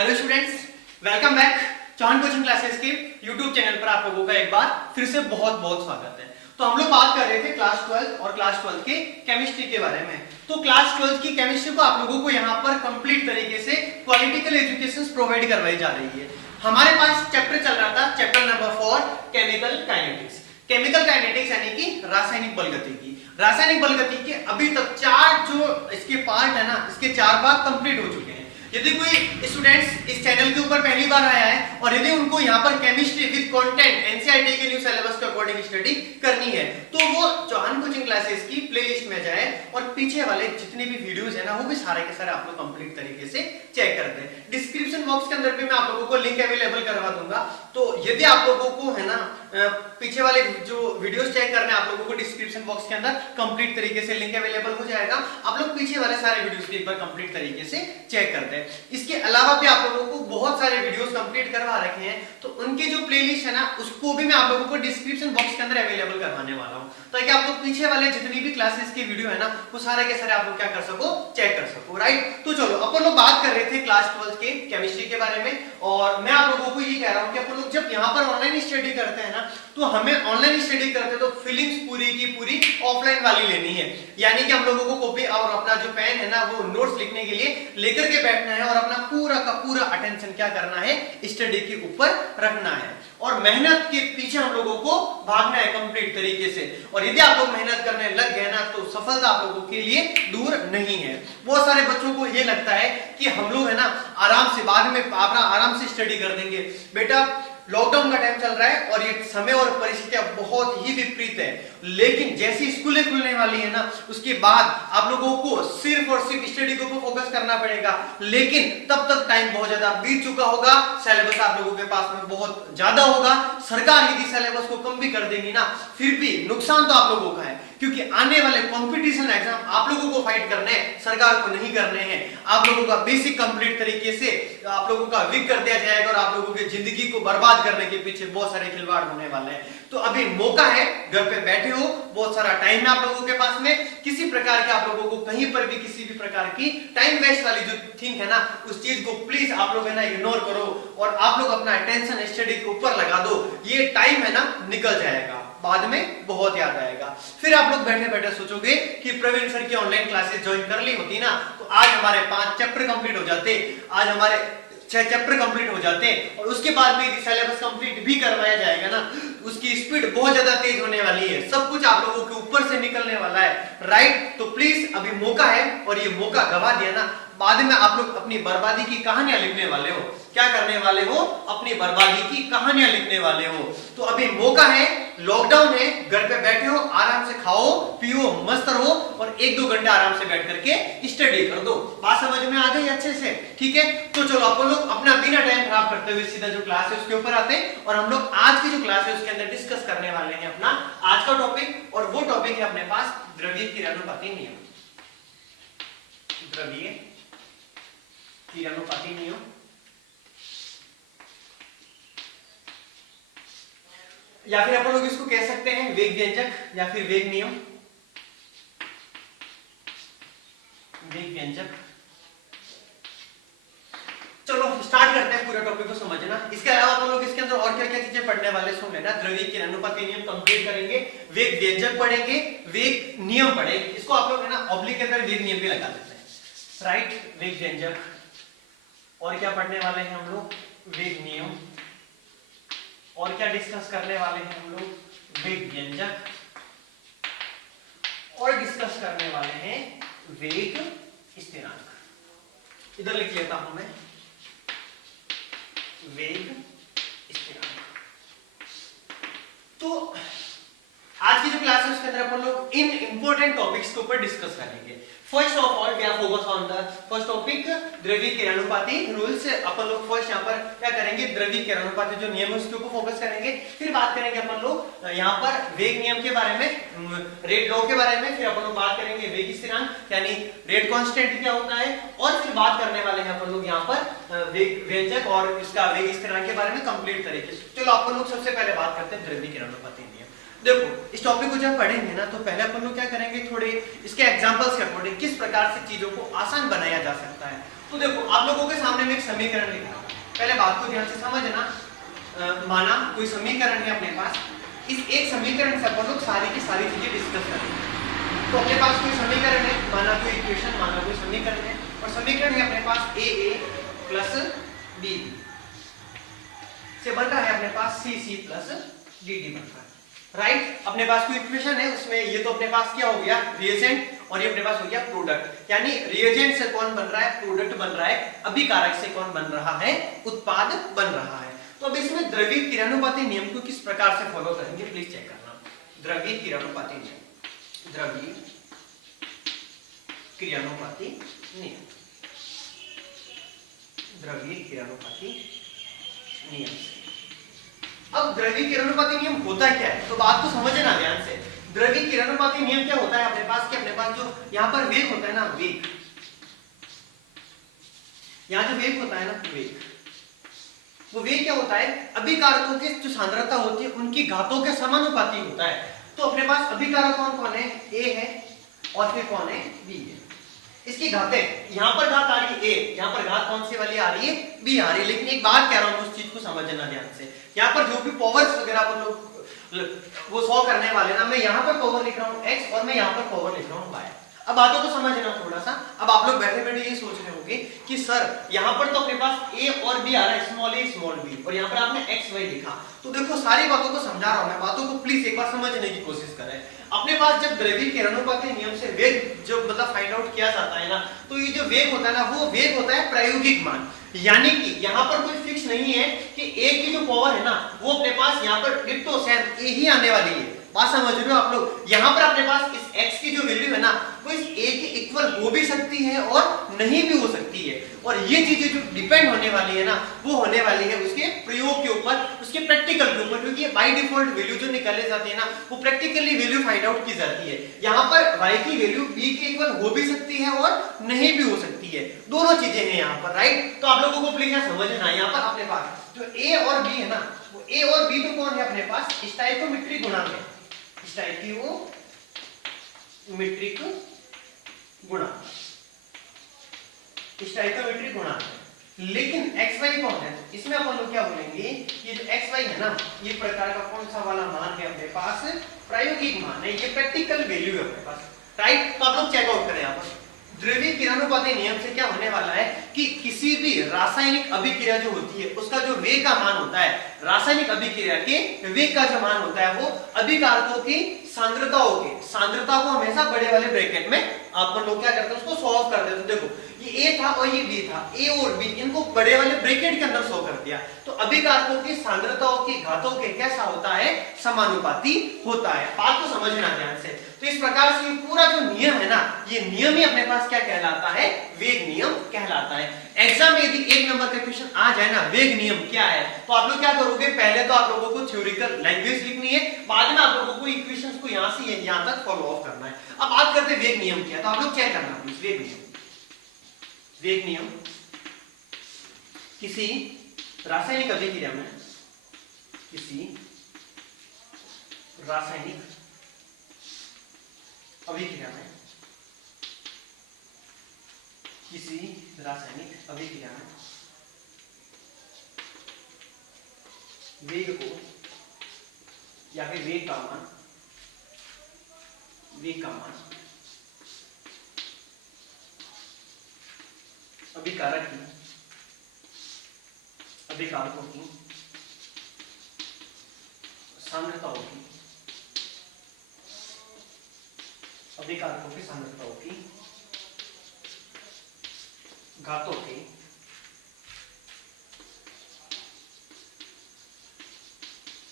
Hello students, welcome back Chauhan coaching classes के YouTube channel पर आप लोगों का एक बार फिर से बहुत बहुत स्वागत है। तो हम लोग बात कर रहे थे क्लास 12 और क्लास 12 के केमिस्ट्री के बारे में। तो क्लास 12 की केमिस्ट्री को आप लोगों को यहाँ पर कंप्लीट तरीके से क्वालिटिकल एजुकेशन प्रोवाइड करवाई जा रही है। हमारे पास चैप्टर चल रहा था, chapter number 4 chemical kinetics. Chemical kinetics यानी कि रासायनिक बलगतिकी। रासायनिक बलगतिकी के अभी तक चार जो इसके पार्ट है ना, इसके 4 भाग कंप्लीट हो चुके हैं। यदि कोई स्टूडेंट्स इस चैनल के ऊपर पहली बार आया है और यदि उनको यहाँ पर केमिस्ट्री विद कंटेंट एनसीईआरटी के न्यू सिलेबस के अकॉर्डिंग स्टडी करनी है तो वो चौहान कोचिंग क्लासेस की प्लेलिस्ट में जाए और पीछे वाले जितने भी वीडियोस है ना वो भी सारे के सारे आप लोग कंप्लीट तरीके से चेक कर दें। डिस्क्रिप्शन बॉक्स के अंदर भी मैं आप लोगों को लिंक अवेलेबल करवा दूंगा। तो यदि आप लोगों को है ना पीछे वाले जो वीडियोस चेक करने आप लोगों को डिस्क्रिप्शन बॉक्स के अंदर कंप्लीट तरीके से लिंक अवेलेबल हो जाएगा। आप लोग पीछे वाले सारे वीडियोस भी एक बार कंप्लीट तरीके से चेक कर दें। इसके अलावा भी आप लोगों को बहुत सारे वीडियोस कंप्लीट करवा रखे हैं तो उनकी जो प्लेलिस्ट है ना उसको भी मैं आप लोगों को डिस्क्रिप्शन बॉक्स के अंदर अवेलेबल करवाने वाला हूं ताकि आप लोग पीछे वाले जितनी भी क्लासेस की वीडियो है ना वो सारे के सारे आप लोग क्या कर सको, चेक कर सको। राइट, तो चलो अपन लोग बात कर रहे थे क्लास 12 के केमिस्ट्री के बारे में और मैं आप लोगों को ये कह रहा हूं कि अपन लोग जब यहाँ पर ऑनलाइन स्टडी करते हैं ना तो हमें ऑनलाइन स्टडी करते तो फीलिंग्स पूरी की पूरी ऑफलाइन वाली लेनी है। यानी कि हम लोगों को कॉपी और अपना जो पेन है ना वो नोट्स लिखने के लिए लेकर के बैठना है और अपना पूरा का पूरा अटेंशन क्या करना है, स्टडी के ऊपर रखना है और मेहनत के पीछे हम लोगों को भागना है कंप्लीट तरीके से। और यदि आप लोग मेहनत करने लग गए ना तो सफलता आप लोगों के लिए दूर नहीं है। बहुत सारे बच्चों को ये लगता है कि हम लोग है ना आराम से बाद में अपना आराम से स्टडी कर देंगे। बेटा, लॉकडाउन का टाइम चल रहा है और ये समय और परिस्थितियां बहुत ही विपरीत है, लेकिन जैसी स्कूलें खुलने वाली है ना उसके बाद आप लोगों को सिर्फ और सिर्फ स्टडी के ऊपर फोकस करना पड़ेगा। लेकिन तब तक टाइम बहुत ज्यादा बीत चुका होगा, सिलेबस आप लोगों के पास में बहुत ज्यादा होगा। सरकार यदि सिलेबस को कम भी कर देगी ना फिर भी नुकसान तो आप लोगों का है क्योंकि आने वाले कंपटीशन एग्जाम आप लोगों को फाइट करने हैं, सरकार को नहीं करने हैं। आप लोगों का बेसिक कंप्लीट तरीके से आप लोगों का वीक कर दिया जाएगा और आप लोगों की जिंदगी को बर्बाद करने के पीछे बहुत सारे खिलवाड़ होने वाले हैं। तो अभी मौका है, घर पे बैठे हो, बहुत सारा टाइम है आप लोगों के पास में, किसी प्रकार के आप लोगों को कहीं पर भी किसी भी प्रकार की टाइम वेस्ट वाली जो थिंक है ना उस चीज को प्लीज आप लोग है ना इग्नोर करो और आप लोग अपना अटेंशन स्टडी के ऊपर लगा दो। ये टाइम है ना निकल जाएगा, बाद में बहुत याद आएगा। फिर आप लोग बैठे बैठे सोचोगे कि प्रवीण सर की ऑनलाइन क्लासेस ज्वाइन कर ली होती ना तो आज हमारे 5 चैप्टर कंप्लीट हो जाते, आज हमारे 6 चैप्टर कंप्लीट हो जाते और उसके बाद में यदि सिलेबस कंप्लीट भी करवाया जाएगा ना उसकी स्पीड बहुत ज्यादा तेज होने वाली है, सब कुछ आप लोगों के ऊपर से निकलने वाला है। राइट, तो प्लीज अभी मौका है और ये मौका गवा दिया ना बाद में आप लोग अपनी बर्बादी की कहानियां लिखने वाले हो। क्या करने वाले हो? अपनी बर्बादी की कहानियां लिखने वाले हो। तो अभी मौका है, लॉकडाउन है, घर पे बैठे हो, आराम से खाओ पियो मस्त रहो और 1-2 घंटे आराम से बैठ करके स्टडी कर दो। बात समझ में आ गई अच्छे से? ठीक है, तो चलो अपन लोग अपना बिना टाइम खराब करते हुए सीधा जो क्लास है उसके ऊपर आते हैं और हम लोग आज की जो क्लास है उसके अंदर डिस्कस करने वाले हैं अपना आज का टॉपिक। और वो टॉपिक है अपने पास द्रव्य किरणोत्पाती नियम। द्रव्य किरणोत्पाती नियम या फिर अपन लोग इसको कह सकते हैं वेग व्यंजक या फिर वेग नियम। वेग व्यंजक, चलो स्टार्ट करते हैं पूरे टॉपिक को समझना। इसके अलावा अपन लोग इसके अंदर और क्या क्या चीजें पढ़ने वाले सुन लेना। द्रव्य किरणोत्पाती नियम कंप्लीट करेंगे, वेग व्यंजक पढ़ेंगे, वेग नियम पढ़ेंगे। इसको आप लोग है ना ऑब्लिक के अंदर वेग नियम भी लगा देते हैं। राइट, वेग व्यंजक और क्या पढ़ने वाले हैं हम लोग? वेग नियम। और क्या डिस्कस करने वाले हैं हम लोग? वेग व्यंजक। और डिस्कस करने वाले हैं वेग स्थिरांक। इधर लिख लेता हूं मैं, वेग स्थिरांक। तो आज की जो क्लास है उसके अंदर अपन लोग इन इंपॉर्टेंट टॉपिक्स के ऊपर डिस्कस करेंगे। First of all we are focus on the first topic द्रव्य किरणोत्पाती रूल्स। अपन लोग फर्स्ट यहाँ पर क्या करेंगे, द्रव्य किरणोत्पाती जो नियम है उसके ऊपर फोकस करेंगे। फिर बात करेंगे अपन लोग यहाँ पर वेग नियम के बारे में, रेट लॉ के बारे में। फिर अपन लोग बात करेंगे वेग स्थिरांक यानी रेट कांस्टेंट क्या होता है। और फिर बात करने वाले हैं अपन लोग यहाँ पर वेग व्यंजक और इसका वेग स्थिरांक के बारे में कंप्लीट तरीके से। चलो अपन लोग सबसे पहले बात करते हैं द्रव्य किरणोत्पाती नियम। देखो इस टॉपिक को जब पढ़ेंगे ना तो पहले अपन लोग क्या करेंगे, थोड़े इसके एग्जांपल्स के अकॉर्डिंग किस प्रकार से चीजों को आसान बनाया जा सकता है। तो देखो आप लोगों के सामने सामने में एक समीकरण लिखा, पहले बात को ध्यान से समझना। माना कोई समीकरण है अपने पास, इस एक समीकरण से अपन लोग सारी की सारी चीजें डिस्कस करेंगे। तो अपने पास कोई समीकरण है, माना कोई इक्वेशन, माना कोई समीकरण है, और समीकरण है अपने पास a प्लस b से बन रहा है अपने पास c प्लस dd बन रहा है, राइट। अपने पास कोई इक्वेशन है, उसमें ये तो अपने पास क्या हो गया, रिएजेंट, और ये अपने पास हो गया प्रोडक्ट। यानी रिएजेंट से कौन बन रहा है, प्रोडक्ट बन रहा है। अभिकारक से कौन बन रहा है, उत्पाद बन रहा है। तो अब इसमें द्रव्य किरानुपाती नियम को किस प्रकार से फॉलो करेंगे, प्लीज चेक करना। द्रव्य किरानुपाती नियम, द्रव्य किरानुपाती नियम, द्रव्य किरानुपाती नियम से। अब द्रव्य किरानुपाती नियम होता क्या है, तो बात को समझना ध्यान से। द्रव्य किरानुपाती नियम क्या होता है अपने पास, कि अपने पास जो यहाँ पर वेग होता है ना, वेग, यहाँ जो वेग होता है ना, वेग, वो वेग क्या होता है, अभिकारकों की जो सांद्रता होती है उनकी घातों के समानुपाती होता है। तो अपने पास अभिकारक कौन कौन है, ए है, और फिर कौन है, बी है। इसकी घातें, यहाँ पर घात आ रही है ए, यहाँ पर घात कौन सी वाली आ रही है, बी आ रही है। लेकिन एक बात कह रहा हूं, उस चीज को समझना ध्यान से। यहाँ पर जो भी पावर्स वगैरह अपन लोग वो सॉल्व करने वाले ना, मैं यहाँ पर पावर लिख रहा हूँ x और मैं यहाँ पर पावर लिख रहा हूँ y। अब बातों को समझना थोड़ा सा। अब आप लोग बैठे बैठे ये सोच रहे होंगे कि सर यहाँ पर तो अपने पास a और b आ रहा है, स्मॉल a स्मॉल b, और यहाँ पर आपने x y लिखा। तो देखो सारी बातों को समझा रहा हूँ मैं, बातों को प्लीज एक बार समझने की कोशिश करें। अपने पास जब द्रव्य किरानुपाती नियम से वेग जो मतलब फाइंड आउट किया जाता है ना, तो ये जो वेग होता है ना, वो वेग होता है प्रायोगिक मान। यानी कि यहाँ पर कोई फिक्स नहीं है कि a की जो पावर है ना, वो अपने पास यहाँ पर डिट्टो सेम a ही आने वाली है। बात समझ रहे हो आप लोग। यहाँ पर अपने पास इस x की जो वैल्यू है ना, वो इस a के इक्वल हो भी सकती है और नहीं भी हो सकती है। और ये चीजें जो डिपेंड होने वाली है ना, वो होने वाली है उसके प्रयोग के ऊपर, उसके प्रैक्टिकल के ऊपर। क्योंकि बाय डिफॉल्ट वैल्यू जो निकाले जाती है ना, वो प्रैक्टिकली वैल्यू फाइंड आउट की जाती है। यहाँ पर y की वैल्यू b के इक्वल हो भी सकती है और नहीं भी हो सकती है, दोनों चीजें हैं यहाँ पर, राइट। तो आप लोगों को प्लीज समझना है, यहाँ पर अपने पास जो a और b है ना, वो a और b तो कौन है अपने पास, स्टोइकोमेट्रिक गुणांक है, स्टोइकोमेट्रिक गुणांक, स्टोइकोमेट्रिक गुणांक है। लेकिन xy कौन है, इसमें अपन लोग क्या बोलेंगे, ये जो xy है ना, ये प्रकार का कौन सा वाला मान है अपने पास, प्रायोगिक मान है, ये प्रैक्टिकल वैल्यू है अपने पास, राइट। तो आप लोग चेक आउट करें यहाँ पर द्रव्य किरानुपाती नियम से क्या होने वाला है कि किसी भी रासायनिक अभिक्रिया जो होती है उसका जो वेग का मान होता है, रासायनिक अभिक्रिया के वेग का जो मान होता है, वो अभिकारकों की सांद्रताओं के, सांद्रता को हमेशा बड़े वाले ब्रैकेट में आप लोग क्या करते हैं, उसको सॉल्व कर देते हैं। देखो ये a था और ये b था, a और b इनको बड़े वाले ब्रैकेट के अंदर सॉल्व कर दिया, तो अभिकारकों की सांद्रताओं की घातों के कैसा होता है, समानुपाती होता है। बात को समझना ध्यान से। तो इस प्रकार से ये पूरा जो नियम है ना, ये नियम ही अपने पास क्या कहलाता है, वेग नियम कहलाता है। एग्जाम में यदि 1 नंबर का क्वेश्चन आ जाए ना, वेग नियम क्या है, तो आप लोग क्या करोगे, पहले तो आप लोगों को थ्योरिटिकल लैंग्वेज लिखनी है, बाद में आप लोगों को इक्वेशंस को यहां से यहां तक फॉलो ऑफ करना है। अब बात करते हैं वेग नियम क्या, तो आप लोग चेक करना प्लीज। वेग नियम, वेग नियम किसी रासायनिक अभिक्रिया में, किसी रासायनिक अभिक्रिया में, किसी रासायनिक अभिक्रिया में वेग को या फिर वेग का मान, वेग का मान अभिकारक की, अभिकारकों की सांद्रताओं की, अभिकारकों की सांद्रताओं की घातों के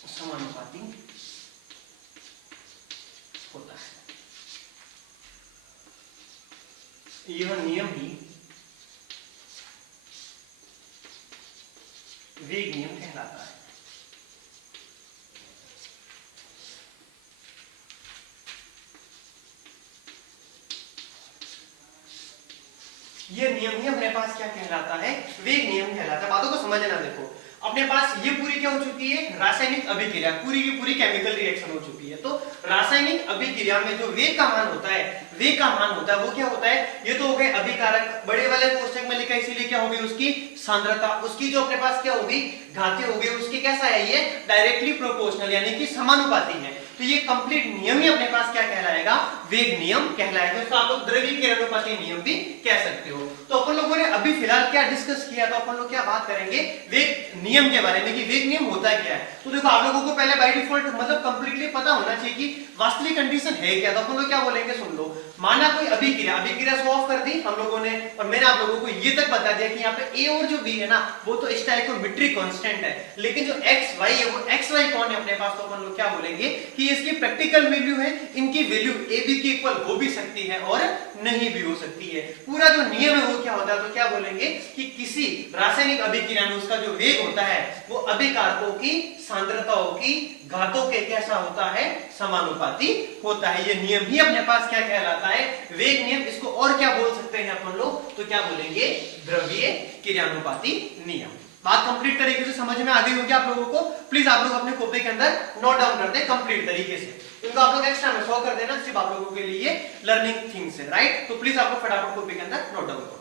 समानुपाती होता है। यह नियम ही वेग नियम कहलाता है। यह नियम ही अपने पास क्या कहलाता है, वेग नियम कहलाता है। बातों को समझना देखो, अपने पास ये पूरी क्या हो चुकी है, रासायनिक अभिक्रिया, पूरी की पूरी केमिकल रिएक्शन हो चुकी है। तो रासायनिक अभिक्रिया में जो वेग का मान होता है, वेग का मान होता है वो क्या होता है, ये तो हो गए अभिकारक, बड़े वाले कोष्टक में लिखा है इसीलिए क्या होगी उसकी सांद्रता, उसकी जो अपने पास क्या होगी घातीय होगी, उसके कैसा है ये डायरेक्टली प्रोपोर्शनल यानी कि समानुपाती है। तो ये कंप्लीट नियम ही अपने पास क्या कहलाएगा, वेग नियम कहलाएगा। इसको आप लोग द्रव्यीकरणोपाती नियम भी कह सकते हो। तो अपन लोगों ने अभी फिलहाल क्या डिस्कस किया, तो अपन लोग क्या बात करेंगे वेग नियम के बारे में कि वेग नियम होता क्या है। तो देखो आप लोगों को पहले बाय डिफॉल्ट मतलब कंप्लीटली पता होना चाहिए कि वास्तविक कंडीशन है क्या। तो अपन लोग क्या बोलेंगे, सुन लो, माना कोई अभिक्रिया, अभिक्रिया शो ऑफ कर दी हम लोगों ने, और मैंने आप लोगों को ये तक बता दिया कि यहाँ पे ए और जो बी है ना वो तो स्टोइकोमेट्रिक कांस्टेंट है, लेकिन जो एक्स वाई है वो एक्स वाई कौन है अपने पास, तो अपन लोग क्या बोलेंगे कि इसकी प्रैक्टिकल वैल्यू है, इनकी वैल्यू ए बी की इक्वल हो भी सकती है और नहीं भी हो सकती है। पूरा जो नियम है वो क्या होता है, तो क्या बोलेंगे कि किसी रासायनिक अभिक्रिया में उसका जो वेग होता है वो अभिकारकों की सांद्रताओं की घातों के कैसा होता है, समानुपाती होता है। ये नियम ही अपने पास क्या कहलाता है, वेग नियम। इसको और क्या बोल सकते हैं अपन लोग, तो क्या बोलेंगे द्रव्यीय क्रियानुपाती नियम। बात कंप्लीट तरीके से समझ में आ गई होगी आप लोगों को। प्लीज आप लोग अपने कॉपी के अंदर नोट डाउन कर दे कंप्लीट तरीके से, इनको आप लोग एक्स्ट्रा में शो कर देना, सिर्फ आप लोगों के लिए लर्निंग थिंग्स है, राइट। तो प्लीज आप लोग फटाफट कॉपी के अंदर नोट डाउन करो।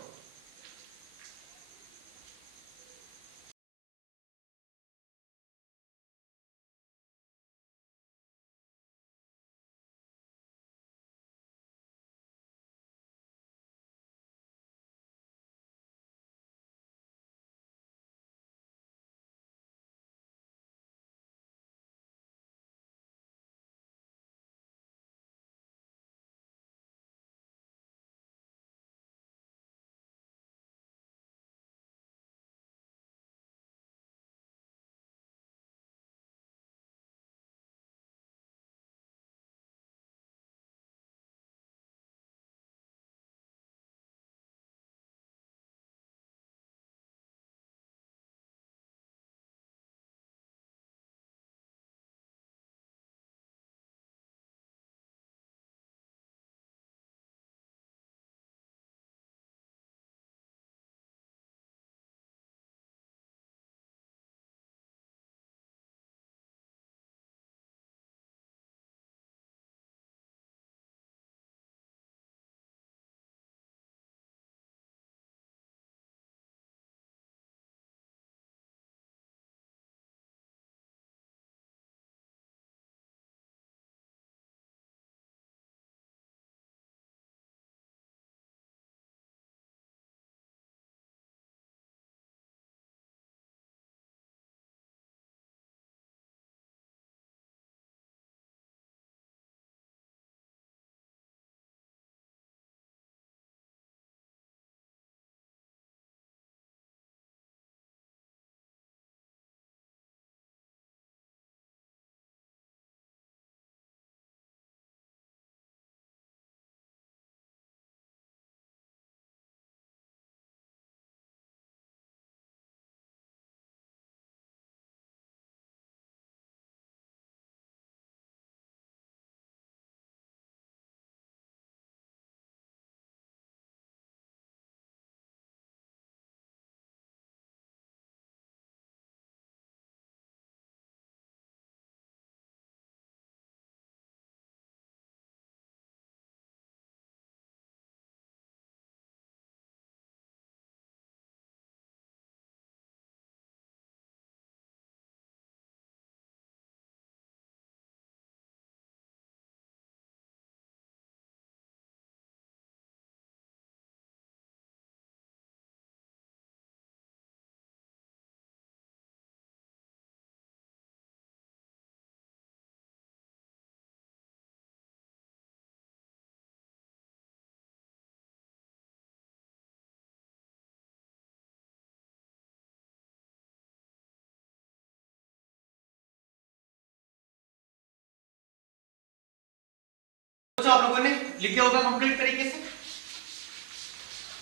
तो आप लोगों ने लिखा होगा कंप्लीट तरीके से।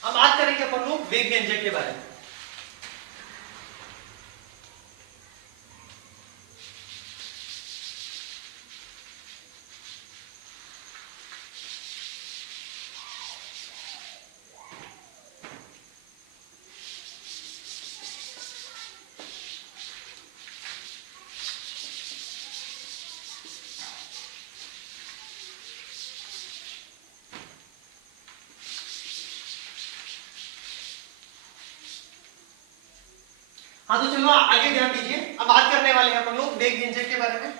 अब बात करेंगे अपन लोग वेग व्यंजक के बारे में। हाँ तो चलो आगे ध्यान दीजिए। अब बात करने वाले हैं अपन लोग वेग व्यंजक के बारे में।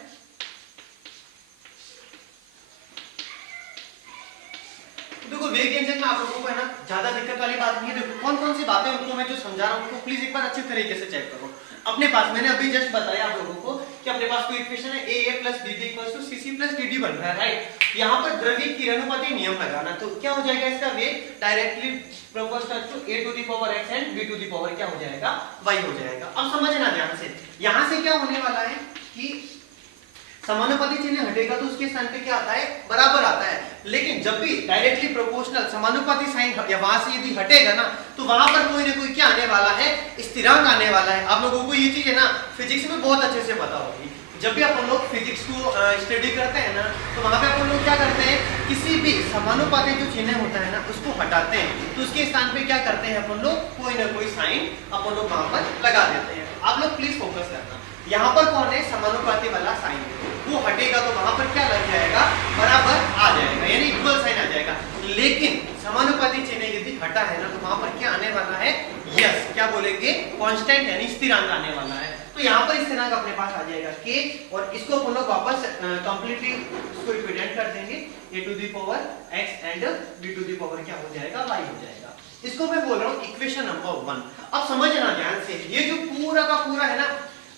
देखो वेग व्यंजक में आप लोगों को है ना ज्यादा दिक्कत वाली बात नहीं है। देखो कौन कौन सी बातें उनको मैं जो समझा रहा हूँ उनको प्लीज एक बार अच्छे तरीके से चेक करो। अपने पास मैंने अभी जस्ट बताया आप लोगों को कि अपने पास कोई इक्वेशन है A plus B B equals to C C plus D D बन रहा है, राइट। यहाँ पर द्रव्य किरणोपति नियम लगाना, तो क्या हो जाएगा इसका वेग directly proportional to A to the power X and B to the power क्या हो जाएगा, वाई हो जाएगा। अब समझना ध्यान से, यहाँ से क्या होने वाला है कि समानुपाती चिन्ह हटेगा तो उसके स्थान पे क्या आता है, बराबर आता है। लेकिन जब भी डायरेक्टली प्रोपोर्शनल समानुपाती साइन वहां से यदि हटेगा ना तो वहां पर कोई ना कोई क्या आने वाला है, स्थिरांक आने वाला है। आप लोगों को ये चीज है ना फिजिक्स में बहुत अच्छे से पता होगी। जब भी अपन लोग फिजिक्स को स्टडी करते हैं ना तो वहां पे अपन लोग क्या करते हैं, किसी भी समानुपाती जो चिन्ह होता है ना उसको हटाते हैं तो उसके स्थान पे क्या करते हैं अपन लोग, कोई ना कोई साइन अपन लोग वहां पर लगा देते हैं। आप लोग प्लीज फोकस करना, यहाँ पर कौन है, समानुपाती वाला साइन, वो हटेगा तो वहां पर क्या लग जाएगा, बराबर आ जाएगा, यानी इक्वल साइन आ जाएगा। लेकिन समानुपाती चिन्ह यदि हटा है ना तो वहां पर क्या आने वाला है, यस क्या बोलेंगे, कांस्टेंट यानी स्थिरांक आने वाला है। तो यहाँ पर स्थिरांक अपने पास आ जाएगा के, और इसको अपन लोग वापस कंप्लीटली इसको इक्विवेलेंट कर देंगे a to the power x and b to the power क्या हो जाएगा, y हो जाएगा। इसको मैं बोल रहा हूँ इक्वेशन नंबर 1। अब समझना ध्यान से, ये जो पूरा का पूरा है ना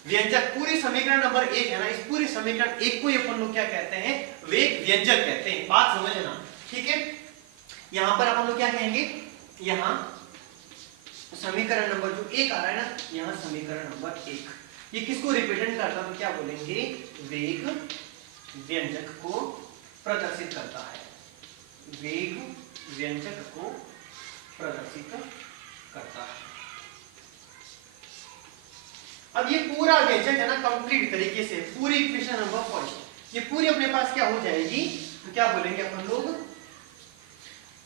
व्यंजक, पूरी समीकरण नंबर 1 है ना, इस पूरी समीकरण 1 को अपन लोग क्या कहते हैं, वेग व्यंजक कहते हैं। बात समझना, ठीक है। यहां पर अपन लोग क्या कहेंगे, यहां समीकरण नंबर जो 1 आ रहा है ना, यहां समीकरण नंबर 1 ये किसको रिप्रेजेंट करता है, तो क्या बोलेंगे, वेग व्यंजक को प्रदर्शित करता है, वेग व्यंजक को प्रदर्शित करता है। अब ये पूरा व्यंजक है ना कंप्लीट तरीके से पूरी इक्वेशन नंबर फर्स्ट ये पूरी अपने पास क्या हो जाएगी, तो क्या बोलेंगे अपन लोग,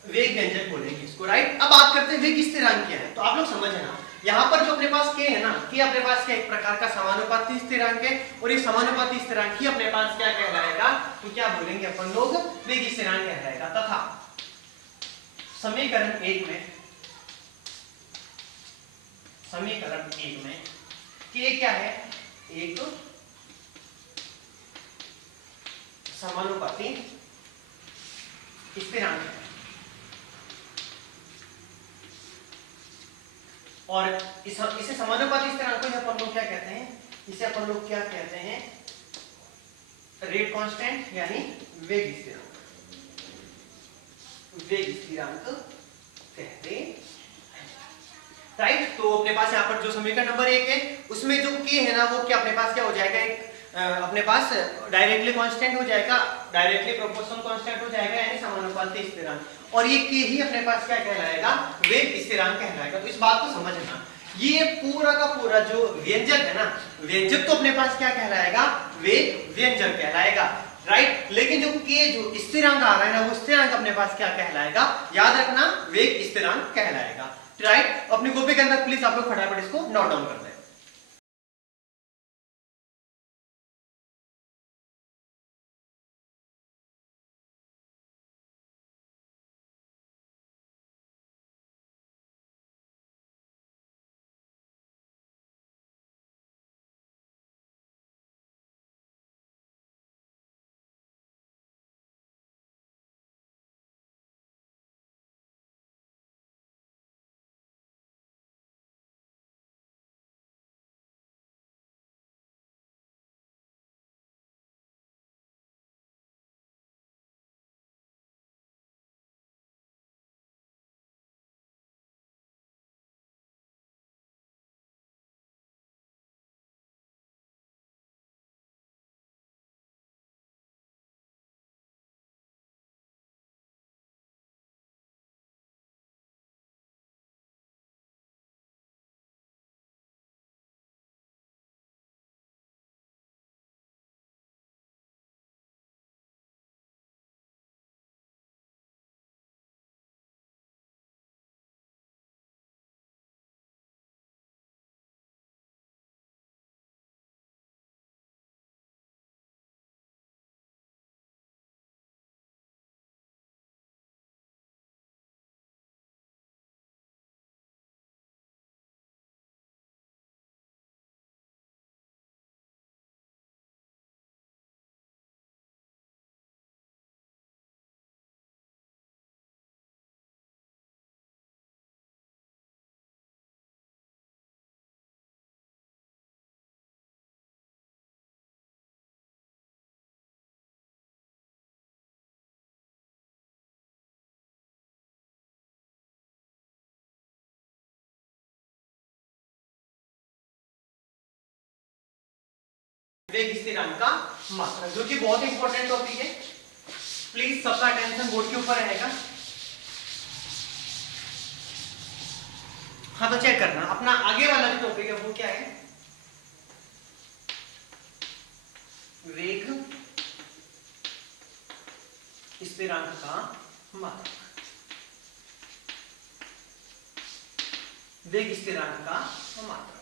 वेग व्यंजक बोलेंगे इसको, राइट। अब बात करते हैं वेग स्थिरांक क्या है। तो आप लोग समझना, यहाँ पर जो अपने पास के है ना, के अपने पास क्या एक प्रकार का समानुपाती स्थिरांक है, और ये समानुपाती स्थिरांक ही अपने पास क्या कहलाएगा, तो क्या बोलेंगे अपन लोग, वेग स्थिरांक कहलाएगा। तथा समीकरण 1 में, समीकरण 1 में के क्या है, एक समानुपाती स्थिरांक है, और इसे समानुपाती स्थिरांक को अपन लोग क्या कहते हैं, इसे अपन लोग क्या कहते हैं, रेट कांस्टेंट यानी वेग स्थिरांक, वेग स्थिरांक कहते हैं, राइट। तो अपने पास यहाँ पर जो समीकरण नंबर 1 है उसमें जो के है ना वो क्या अपने पास क्या हो जाएगा, एक अपने पास डायरेक्टली कांस्टेंट हो जाएगा, डायरेक्टली प्रोपोर्शनल कांस्टेंट हो जाएगा यानी समानुपाती स्थिरांक, और ये के ही अपने पास क्या कहलाएगा, वेग स्थिरांक कहलाएगा। तो इस बात को समझना, ये पूरा का पूरा जो व्यंजक है ना, व्यंजक तो अपने पास क्या कहलाएगा, वेग व्यंजक कहलाएगा, राइट। लेकिन जो के जो स्थिरांक आ रहा है ना वो स्थिरांक अपने पास क्या कहलाएगा, याद रखना, वेग स्थिरांक कहलाएगा, राइट। अपनी कॉपी के अंदर प्लीज आप लोग फटाफट इसको नोट डाउन कर दें। वेग स्थिरांक का मात्रक, जो कि बहुत इंपॉर्टेंट टॉपिक है। प्लीज सबका अटेंशन बोर्ड के ऊपर रहेगा। हाँ, तो चेक करना अपना आगे वाला जो टॉपिक है वो क्या है, वेग स्थिरांक का मात्रक। वेग स्थिरांक का मात्रक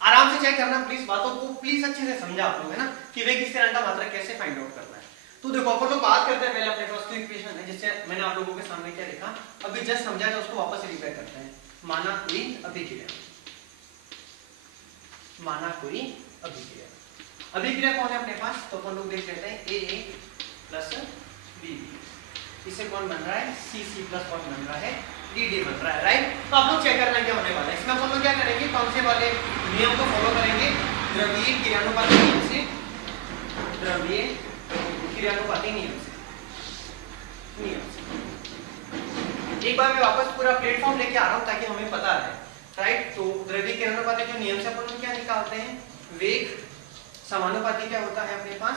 आराम से चेक करना प्लीज, बातों को प्लीज अच्छे से समझा आप लोग, है ना, कि वेग स्थिरांक का मात्रक कैसे फाइंड आउट करना है। तो देखो अपन लोग बात करते हैं पहले अपने पास कोई इक्वेशन है जिससे मैंने आप लोगों के सामने क्या लिखा, अभी जस्ट समझा था उसको वापस रिपेयर करते हैं। माना कोई अभिक्रिया, माना कोई अभिक्रिया, अभिक्रिया कौन है अपने पास, तो अपन लोग देख लेते हैं ए प्लस बी, इसे कौन बन रहा है, सी सी प्लस कौन बन रहा है, डी डी बन रहा है, राइट। तो आप लोग चेक करना क्या होने वाला है इसमें, अपन लोग क्या करेंगे, कौन से वाले नियम को फॉलो करेंगे, द्रव्यीय क्रियानुपाती नियम से, द्रव्यीय क्रियानुपाती नियम से, एक बार मैं वापस पूरा प्लेटफॉर्म लेके आ रहा हूं ताकि हमें पता रहे, राइट। तो द्रव्यीय क्रियानुपाती के नियम से अपन लोग क्या निकालते हैं, वेग समानुपाती क्या होता है अपने पास,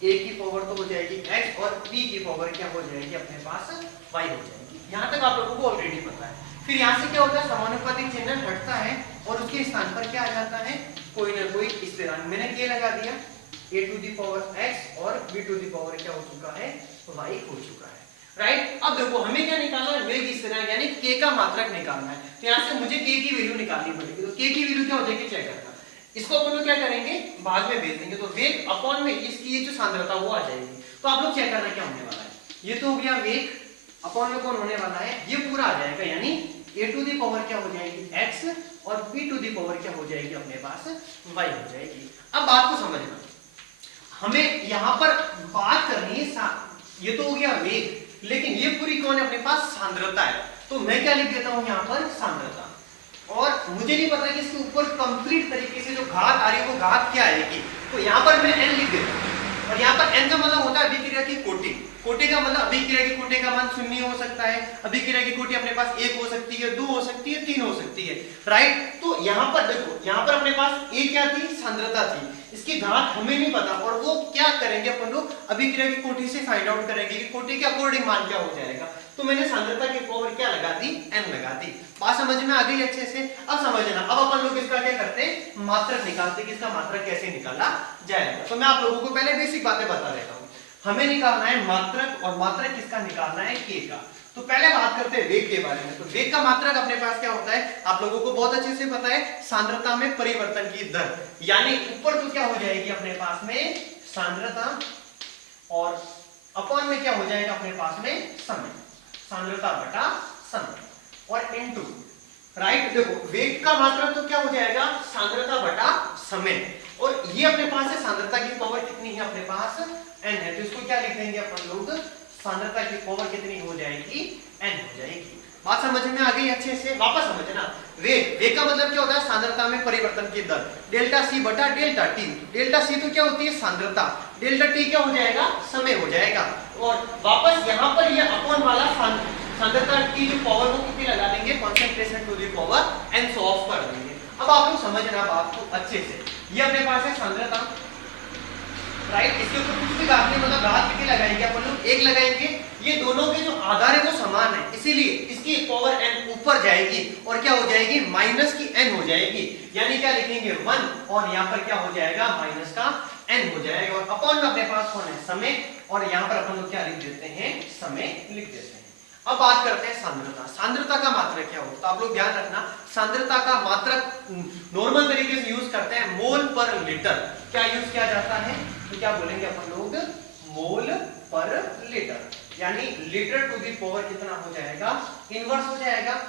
a की पावर तो हो जाएगी x और p की पावर क्या हो जाएगी अपने पास y हो जाएगी। यहाँ तक आप लोगों को ऑलरेडी पता है। फिर यहाँ से क्या होता है, समानुपाती चिन्ह हटता है और उसके स्थान पर क्या आ जाता है, कोई ना कोई स्थिरांक। मैंने k लगा दिया, a to the power x और b टू दी पावर क्या हो चुका है, y हो चुका है, राइट। अब देखो हमें क्या निकालना है, वेग स्थिरांक यानी k का मात्रक निकालना है। तो यहाँ से मुझे k की वैल्यू निकालनी पड़ेगी। तो k की वैल्यू क्या हो जाएगी, चेक करना, इसको अपन लोग क्या करेंगे, भाग में भेज देंगे, तो वेग अपॉन में इसकी ये जो सांद्रता वो आ जाएगी। तो आप लोग चेक करना क्या होने वाला है, ये तो हो गया वेग, अपॉन में कौन होने वाला है, ये पूरा आ जाएगा, यानी a टू दी पावर क्या हो जाएगी x और b टू दी पावर क्या हो जाएगी अपने पास y हो जाएगी। अब बात को समझना, हमें यहाँ पर बात करनी है, ये तो हो गया वेग, लेकिन ये पूरी कौन है अपने पास, सांद्रता है। तो मैं क्या लिख देता हूँ यहाँ पर, सांद्रता, और मुझे नहीं पता कि इसके ऊपर कंप्लीट तरीके से जो घात आ रही है वो घात क्या आएगी, तो यहाँ पर मैं n लिख देता हूँ। और यहाँ पर n का मतलब होता है अभिक्रिया की कोटि, कोटि का मतलब अभिक्रिया की कोटि का मान शून्य हो सकता है, अभिक्रिया की कोटि अपने पास 1 हो सकती है, 2 हो सकती है, 3 हो सकती है, राइट। तो यहाँ पर देखो, यहाँ पर अपने पास a क्या थी, सांद्रता थी, इसकी घात हमें नहीं पता, और वो क्या करेंगे अपन लोग, अभिक्रिया की कोटि से फाइंड आउट करेंगे कि कोटि के अकॉर्डिंग मान क्या हो जाएगा। तो मैंने सांद्रता की पावर क्या लगा दी, n लगा दी। बात समझ में आ गई अच्छे से। अब समझना, अब अपन लोग इसका क्या करते हैं, मात्रक निकालते हैं कि इसका मात्रक कैसे निकाला जाएगा। तो मैं आप लोगों को पहले बेसिक बातें बता देता हूँ। हमें निकालना है मात्रक, और मात्रक किसका निकालना है, k का। तो पहले बात करते हैं वेग के बारे में। तो वेग का मात्रक अपने पास क्या होता है, आप लोगों को बहुत अच्छे से पता है, सांद्रता में परिवर्तन की दर, यानी ऊपर तो क्या हो जाएगी अपने पास में सांद्रता, और अपॉन में क्या हो जाएगा अपने पास में समय, सांद्रता बटा समय, और इनटू, राइट। देखो वेग का मात्रक तो क्या हो जाएगा, सांद्रता बटा समय, और ये अपने पास है सांद्रता की पावर कितनी है अपने पास, n है। तो इसको क्या लिख देंगे अपन लोग, सांद्रता की पावर कितनी हो जाएगी, n हो जाएगी। बात समझ में आ गई अच्छे से, वापस समझना। वेग, वेग का मतलब क्या होता है, सांद्रता में परिवर्तन की दर, डेल्टा c बटा डेल्टा t। डेल्टा c तो क्या होती है, सांद्रता, डेल्टा t क्या हो जाएगा, समय हो जाएगा, और वापस यहाँ पर ये अपॉन वाला सांद्रता की जो पावर वो कितनी लगा देंगे, concentration to the power n so off कर देंगे। अब आप लोग समझना बात को अच्छे से, ये अपने पास है सांद्रता, राइट। इसके ऊपर कुछ भी घात नहीं, मतलब घात कितनी लगाएंगे अपन लोग, 1 लगाएंगे। ये दोनों के जो आधार है वो समान है, इसीलिए इसकी पावर n ऊपर जाएगी और क्या हो जाएगी, माइनस की n हो जाएगी, यानी क्या लिखेंगे 1, और यहाँ पर क्या हो जाएगा, माइनस का n हो जाएगा, और अपॉन में अपने पास कौन है, समय, और यहाँ पर अपन लोग क्या लिख देते हैं, समय लिख देते हैं। अब बात करते हैं सांद्रता। सांद्रता का मात्रक क्या होता है, तो आप लोग ध्यान रखना, सांद्रता का मात्रक नॉर्मल तरीके से यूज करते हैं मोल पर लीटर। क्या यूज किया जाता है, तो क्या बोलेंगे अपन लोग, मोल पर लीटर, यानी लीटर टू दी पावर कितना हो जाएगा, इनवर्स हो जाएगा,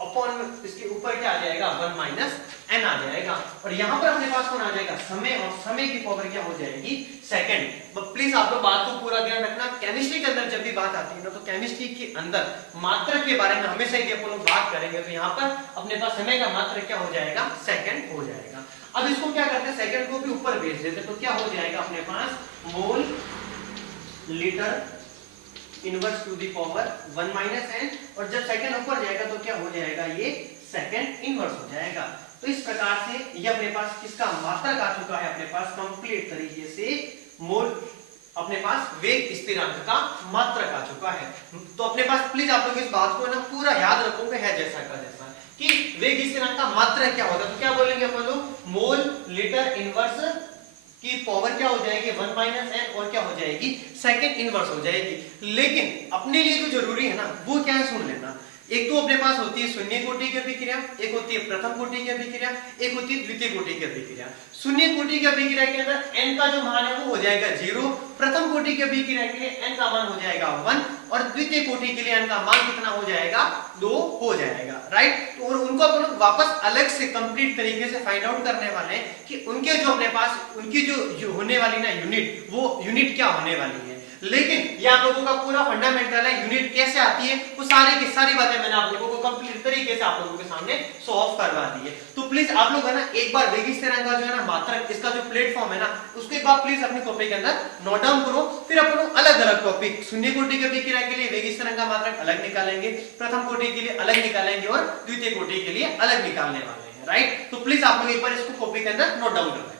अपॉन इसके ऊपर क्या आ जाएगा, 1 माइनस n आ जाएगा, और यहाँ पर अपने पास कौन आ जाएगा, समय, और समय की पावर क्या हो जाएगी, सेकंड। प्लीज आप लोग बात को पूरा ध्यान रखना, केमिस्ट्री के अंदर जब भी बात आती है ना, तो केमिस्ट्री के अंदर मात्रक के बारे में हमेशा यदि अपन लोग बात करेंगे, तो यहाँ पर अपने पास समय का मात्रक क्या हो जाएगा, सेकंड हो जाएगा। अब इसको क्या करते हैं, सेकंड को भी ऊपर भेज देते, तो क्या हो जाएगा अपने पास, mole litre inverse to the power 1 minus n, और जब सेकंड ऊपर जाएगा तो क्या हो जाएगा, ये सेकंड इनवर्स हो जाएगा। तो इस प्रकार से ये अपने पास किसका मात्रक आ चुका है, अपने पास कंप्लीट तरीके से मोल, अपने पास वेग स्थिरांक का मात्रक आ चुका है। तो अपने पास प्लीज आप लोग इस बात को ना पूरा याद रखोगे, है जैसा का जैसा, कि वेग स्थिरांक का मात्रक क्या होता है। तो क्या बोलेंगे अपन लोग, मोल लीटर इनवर्स की पावर क्या हो जाएगी 1 माइनस n, और क्या हो जाएगी सेकंड इनवर्स हो जाएगी। लेकिन अपने लिए जो जरूरी है ना वो क्या है, सुन लेना। एक तो अपने पास होती है शून्य कोटि की अभिक्रिया, एक होती है प्रथम कोटि की अभिक्रिया, एक होती है द्वितीय कोटि की अभिक्रिया। शून्य कोटि की अभिक्रिया के अंदर n का जो मान है वो हो जाएगा 0, प्रथम कोटि की अभिक्रिया के लिए n का मान हो जाएगा 1, और द्वितीय कोटि के लिए n का मान कितना हो जाएगा 2 हो जाएगा, राइट। और उनको अपन लोग वापस अलग से कंप्लीट तरीके से फाइंड आउट करने वाले हैं कि उनके जो अपने पास उनकी जो होने वाली ना यूनिट, वो यूनिट क्या होने वाली है। लेकिन ये आप लोगों का पूरा फंडामेंटल है, यूनिट कैसे आती है वो सारी की सारी बातें मैंने आप लोगों को कंप्लीट तरीके से आप लोगों के सामने शो ऑफ करवा दी है। तो प्लीज आप लोग है ना एक बार वेग स्थिरांक का जो है ना मात्रक, इसका जो प्लेटफॉर्म है ना उसको एक बार प्लीज अपनी कॉपी के अंदर नोट डाउन करो। फिर अपन अलग अलग टॉपिक, शून्य कोटि की अभिक्रिया के लिए वेग स्थिरांक का मात्रक अलग निकालेंगे, प्रथम कोटि के लिए अलग निकालेंगे, और द्वितीय कोटि के लिए अलग निकालने वाले हैं, राइट। तो प्लीज आप लोग एक बार इसको कॉपी के अंदर नोट डाउन करें।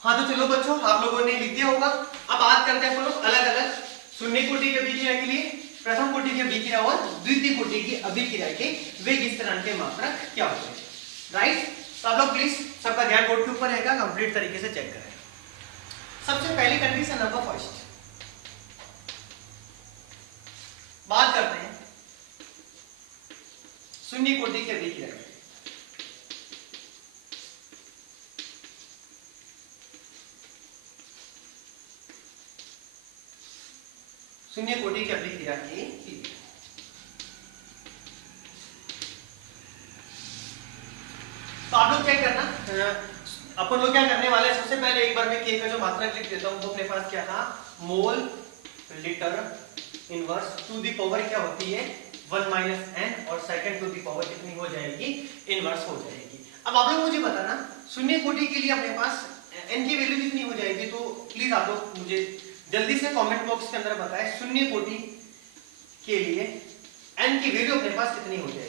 हाँ तो चलो बच्चों, आप लोगों ने लिख दिया होगा। अब बात करते हैं हम लोग अलग अलग शून्य कोटि की अभिक्रिया के लिए, प्रथम कोटि की अभिक्रिया और द्वितीय कोटि की अभिक्रिया के वेग स्थिरांक के मात्रक क्या होते हैं, राइट। तो आप लोग प्लीज सबका ध्यान बोर्ड के ऊपर रहेगा, कंप्लीट तरीके से चेक करें। सबसे पहली कंडीशन नंबर फर्स्ट, बात करते हैं शून्य कोटि की अभिक्रिया की। शून्य कोटि की अभिक्रिया की तो आप लोग चेक करना, अपन लोग क्या करने वाले हैं, सबसे पहले एक बार मैं के का जो मात्रक लिख देता हूं, वो अपने पास क्या था, mole litre inverse to the power क्या होती है 1 माइनस एन और सेकंड टू दी पावर कितनी हो जाएगी, इनवर्स हो जाएगी। अब आप लोग मुझे बताना शून्य कोटि के लिए अपने पास एन की वैल्यू कितनी हो जाएगी, तो प्लीज आप लोग मुझे जल्दी से कमेंट बॉक्स के अंदर बताएं शून्य कोटि के लिए एन की वैल्यू अपने पास कितनी हो जाएगी।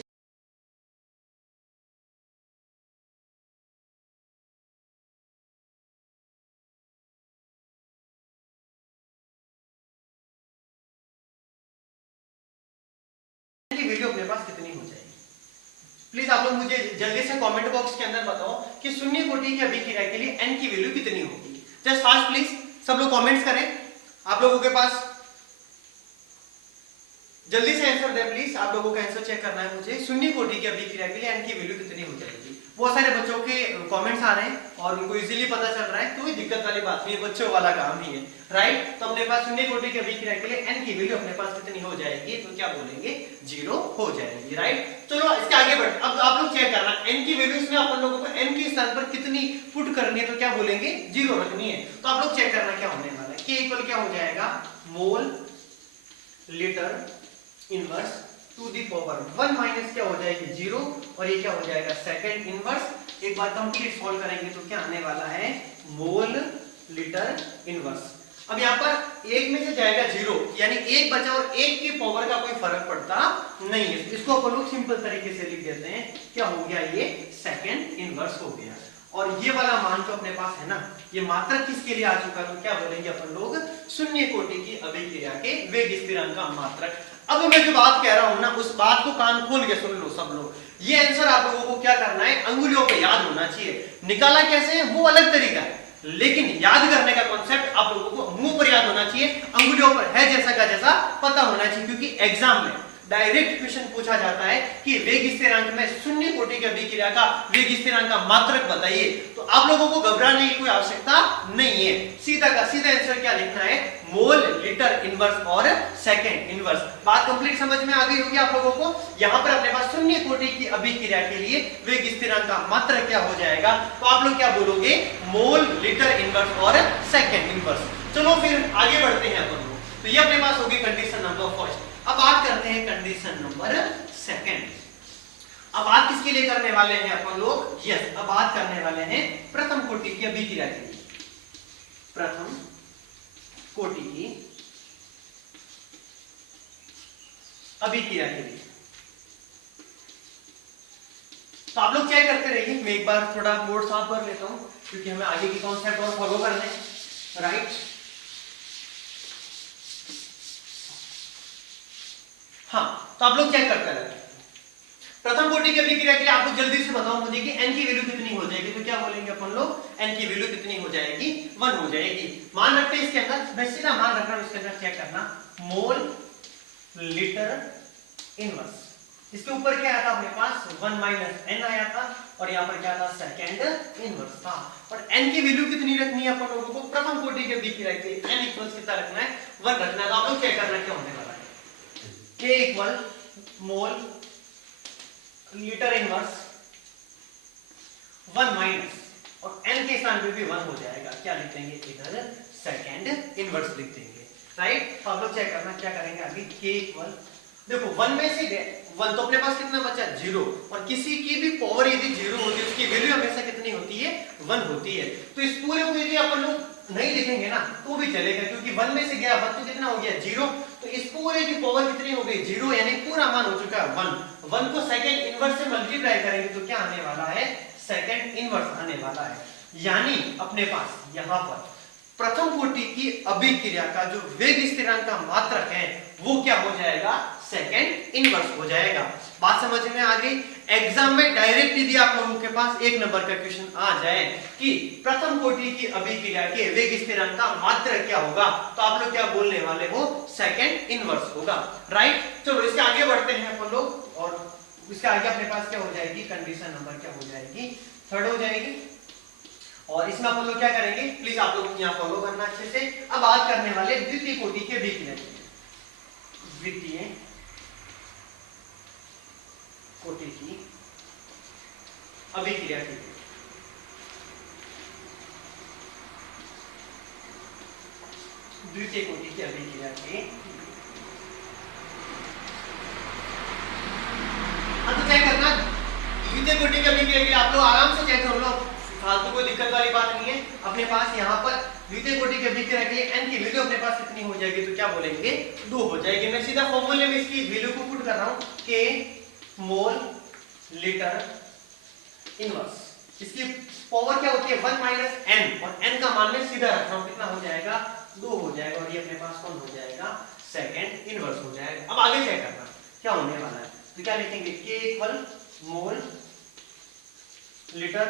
की वैल्यू अपने पास कितनी हो जाएगी, प्लीज आप लोग मुझे जल्दी से कमेंट बॉक्स के अंदर बताओ कि शून्य कोटि की अभिक्रिया के लिए एन की वैल्यू कितनी होगी। जस्ट फास्ट प्लीज सब लोग कमेंट्स करें, आप लोगों के पास जल्दी से आंसर दे प्लीज। आप लोगों का आंसर चेक करना है मुझे, शून्य कोटि की अभिक्रिया के लिए एन की वैल्यू कितनी हो जाएगी। बहुत सारे बच्चों के कमेंट्स आ रहे हैं और उनको इजीली पता चल रहा है, कोई दिक्कत वाली बात नहीं, बच्चों वाला काम ही है, राइट। तो अपने पास शून्य कोटि की अभिक्रिया के लिए एन की वैल्यू अपने पास कितनी हो जाएगी, तो क्या बोलेंगे, 0 हो जाएगी, राइट। चलो इसके आगे बढ़, अब आप लोग चेक करना एन की वैल्यू इसमें अपन लोगों को एन के स्थान पर कितनी पुट करनी है, तो क्या बोलेंगे, 0 रखनी है। तो आप लोग चेक करना क्या होने वाला है, के इक्वल क्या हो जाएगा, mole litre inverse to the power 1 minus क्या हो जाएगी, 0 और ये क्या हो जाएगा, सेकंड इनवर्स। एक बार कंप्लीट सॉल्व करेंगे तो क्या आने वाला है, मोल लीटर इनवर्स। अब यहाँ पर एक में से जाएगा 0, यानी एक बचा और एक की पावर का कोई फर्क पड़ता नहीं है, इसको अपन लोग सिंपल तरीके से लिख देते हैं, क्या हो गया, ये सेकंड इनवर्स हो गया। और ये वाला मान जो अपने पास है ना, ये मात्रक किसके लिए आ चुका है, तो क्या बोलेंगे अपन लोग, शून्य कोटि की अभिक्रिया के वेग स्थिरांक का मात्रक। अब मैं जो बात कह रहा हूं ना, उस बात को कान खोल के सुन लो सब लोग। ये आंसर आप लोगों को क्या करना है, अंगुलियों पे याद होना चाहिए, निकाला कैसे है वो अलग तरीका है, लेकिन याद करने का कॉन्सेप्ट आप लोगों को मुंह पर याद होना चाहिए, अंगुलियों पर है जैसा का जैसा पता होना चाहिए, क्योंकि एग्जाम में डायरेक्ट क्वेश्चन पूछा जाता है कि वेग स्थिरांक में शून्य कोटि की अभिक्रिया का वेग स्थिरांक का मात्रक बताइए। तो आप लोगों को घबराने की कोई आवश्यकता नहीं है, सीधा का सीधा आंसर क्या लिखना है, मोल लीटर इनवर्स और सेकंड इनवर्स। बात कंप्लीट समझ में आ गई होगी आप लोगों को। यहां पर अपने पास शून्य कोटि की अभिक्रिया के लिए वेग स्थिरांक का मात्रक क्या हो जाएगा, तो आप लोग क्या बोलोगे, मोल लीटर इनवर्स और सेकंड इनवर्स। चलो फिर आगे बढ़ते हैं अपन लोग। तो ये अपने पास होगी कंडीशन नंबर फर्स्ट। अब बात करते हैं कंडीशन नंबर सेकंड। अब बात किसके लिए करने वाले हैं अपन लोग, यस, अब बात करने वाले हैं प्रथम कोटि की अभिक्रिया के लिए, प्रथम कोटि की अभिक्रिया के लिए। तो आप लोग क्या करते रहिए, मैं एक बार थोड़ा बोर्ड साफ कर लेता हूं, क्योंकि हमें आगे की कॉन्सेप्ट और फॉलो करने हैं, राइट। हाँ, तो आप लोग क्या करते रहे, प्रथम कोटि की अभिक्रिया के लिए आपको जल्दी से बताओ मुझे कि n की वैल्यू कितनी हो जाएगी, तो क्या बोलेंगे अपन लोग, n की वैल्यू कितनी हो जाएगी, 1 हो जाएगी। मान रखते हैं इसके अंदर, मैं सीधा मान रख रहा हूं, इसके अंदर चेक करना, मोल लीटर इनवर्स, इसके ऊपर क्या आया था अपने पास, 1 माइनस एन आया था, और यहाँ पर क्या था, सेकंड इनवर्स था। और n की वैल्यू कितनी रखनी है अपन लोगों को, प्रथम कोटि की अभिक्रिया के लिए n इक्वल्स कितना रखना है, 1 रखना है। तो आप लोग क्या करना, क्या होने वाला है, k इक्वल मोल लीटर इनवर्स 1 माइनस, और n के स्थान पे भी 1 हो जाएगा, क्या लिख देंगे इधर, सेकंड इनवर्स लिख देंगे, राइट। तो आप लोग चेक करना, क्या करेंगे आगे, k इक्वल, देखो 1 में से 1 तो अपने पास कितना बचा, 0, और किसी की भी पावर यदि 0 होती है उसकी वैल्यू हमेशा कितनी होती है, 1 होती है। तो इस पूरे को यदि अपन लोग नहीं लिखेंगे ना तो भी चलेगा, क्योंकि 1 में से गया 1 तो कितना हो गया, 0, तो इस पूरे की पावर कितनी हो गई, 0, यानी पूरा मान हो चुका है 1 को सेकंड इनवर्स से मल्टीप्लाई करेंगे तो क्या आने वाला है, सेकंड इनवर्स आने वाला है। यानी अपने पास यहां पर प्रथम कोटि की अभिक्रिया का जो वेग स्थिरांक का मात्रक है वो क्या हो जाएगा, सेकंड इनवर्स हो जाएगा। बात समझ में आ गई। एग्जाम में डायरेक्ट यदि आप लोगों के पास 1 नंबर का क्वेश्चन आ जाए कि प्रथम कोटि की अभिक्रिया के वेग स्थिरांक का मात्रक क्या होगा, तो आप लोग क्या बोलने वाले हो, सेकंड इनवर्स होगा, राइट। चलो इसके आगे बढ़ते हैं अपन लोग, और इसके आगे अपने पास क्या हो जाएगी, कंडीशन नंबर क्या हो जाएगी, थर्ड हो जाएगी। और इसमें अपन लोग क्या करेंगे, प्लीज आप लोग यहाँ फॉलो करना अच्छे से। अब बात करने वाले द्वितीय कोटि के अभिक्रिया, द्वितीय कोटि की अभिक्रिया के लिए। द्वितीय कोटि की अभिक्रिया के कोटि के अभिक्रिया के लिए आप लोग आराम से चेक कर लो, फालतू कोई दिक्कत वाली बात नहीं है। अपने पास यहाँ पर द्वितीय कोटि के अभिक्रिया के लिए n की वैल्यू अपने पास कितनी हो जाएगी, तो क्या बोलेंगे 2 हो जाएगी। मैं सीधा फॉर्मूले में इसकी वैल्यू को पुट कर रहा हूँ, k मोल लीटर इनवर्स। इसकी पावर क्या होती है 1 माइनस n, और n का मान मैं सीधा रख रहा हूँ, कितना हो जाएगा 2 हो जाएगा, और ये अपने पास कौन हो जाएगा सेकंड इनवर्स हो जाएगा। अब आगे चेक करना क्या होने वाला है, तो क्या लिखेंगे k इक्वल मोल लीटर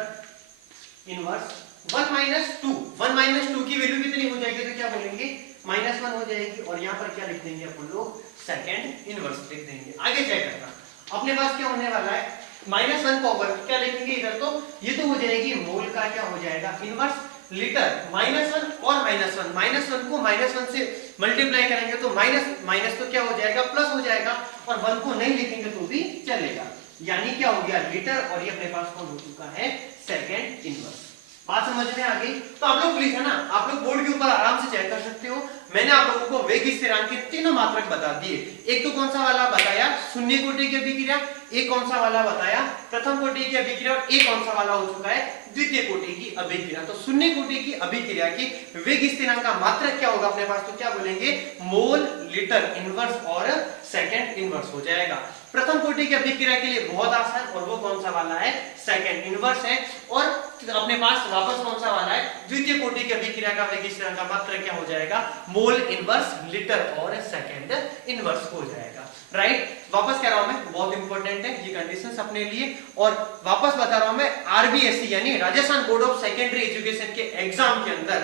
इनवर्स 1 माइनस 2, 1 माइनस 2 की वैल्यू कितनी हो जाएगी, तो क्या बोलेंगे -1 हो जाएगी, और यहाँ पर क्या लिख देंगे अपन लोग सेकंड इनवर्स लिख देंगे। आगे चेक करना अपने पास क्या होने वाला है -1 पावर क्या लिखेंगे इधर, तो ये तो हो जाएगी मोल का क्या हो जाएगा इनवर्स लीटर -1 और -1 को -1 से मल्टीप्लाई करेंगे तो माइनस तो क्या हो जाएगा प्लस हो जाएगा, और 1 को नहीं लिखेंगे तो भी चलेगा, यानी क्या हो गया लीटर, और ये अपने पास कौन हो चुका है सेकंड इनवर्स। बात समझ में आ गई? तो आप लोग प्लीज है ना, आप लोग बोर्ड के ऊपर आराम से चेक कर सकते हो। मैंने आप लोगों को वेग स्थिरांक के तीनों मात्रक बता दिए। एक तो कौन सा वाला बताया शून्य कोटि की अभिक्रिया, एक कौन सा वाला बताया प्रथम कोटि की अभिक्रिया, और एक कौन सा वाला हो चुका है द्वितीय कोटि की अभिक्रिया। तो शून्य कोटि की अभिक्रिया की वेग स्थिरांक का मात्रक क्या होगा अपने पास, तो क्या बोलेंगे मोल लीटर इनवर्स और सेकंड इनवर्स हो जाएगा। प्रथम कोटि की अभिक्रिया के लिए बहुत आसान, और वो कौन सा वाला है सेकंड इनवर्स है, और अपने पास वापस कौन सा वाला है द्वितीय कोटि की अभिक्रिया का वेग स्थिरांक का मात्रक क्या हो जाएगा मोल इनवर्स लीटर और सेकंड इनवर्स हो जाएगा। राइट, वापस कह रहा हूं मैं, बहुत इंपॉर्टेंट है ये कंडीशंस अपने लिए, और वापस बता रहा हूं मैं आरबीएससी यानी Rajasthan board of secondary education के एग्जाम के अंदर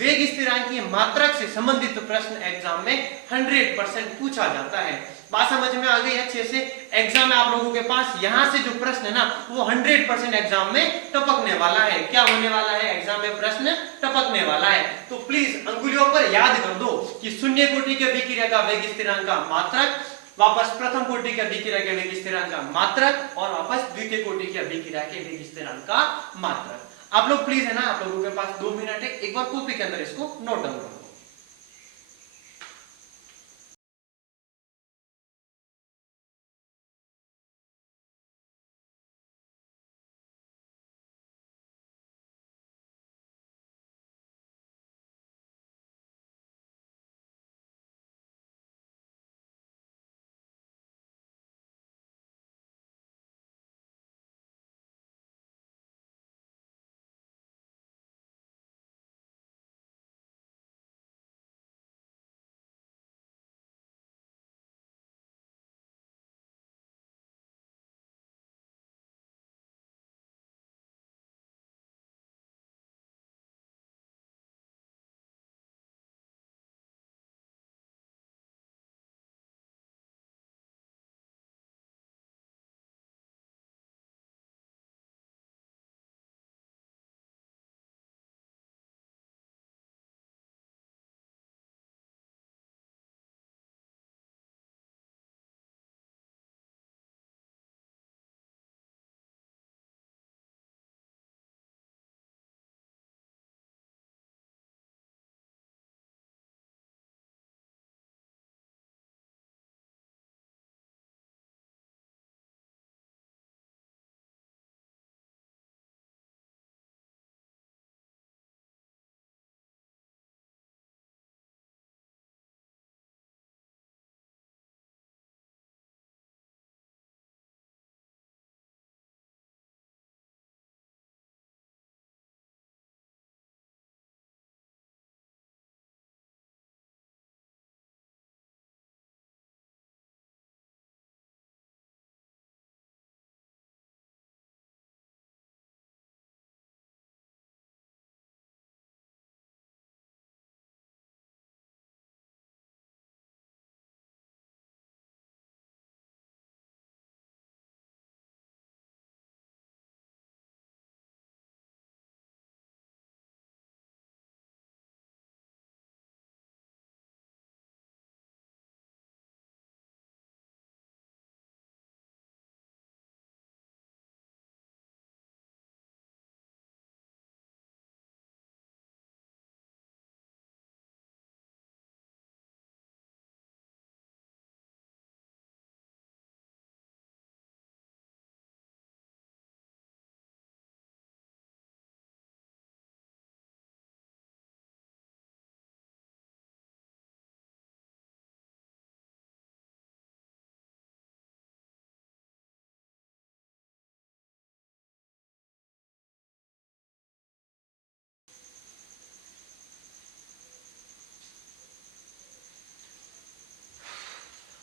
वेग स्थिरांक की मात्रक से संबंधित प्रश्न एग्जाम में 100% पूछा जाता है। बात समझ में आ गई अच्छे से? एग्जाम में आप लोगों के पास यहां से जो प्रश्न है ना वो 100% एग्जाम में टपकने वाला है। क्या होने वाला है एग्जाम में प्रश्न टपकने वाला है। तो प्लीज अंगुलियों पर याद कर दो कि शून्य कोटि के अभिक्रिया का वेग स्थिरांक का मात्रक, वापस प्रथम कोटि के अभिक्रिया के वेग स्थिरांक का मात्रक, और वापस द्वितीय कोटि के अभिक्रिया के वेग स्थिरांक का मात्रक। आप लोग प्लीज है ना, आप लोगों के पास 2 मिनट है, एक बार कॉपी के अंदर इसको नोट डाउन करो।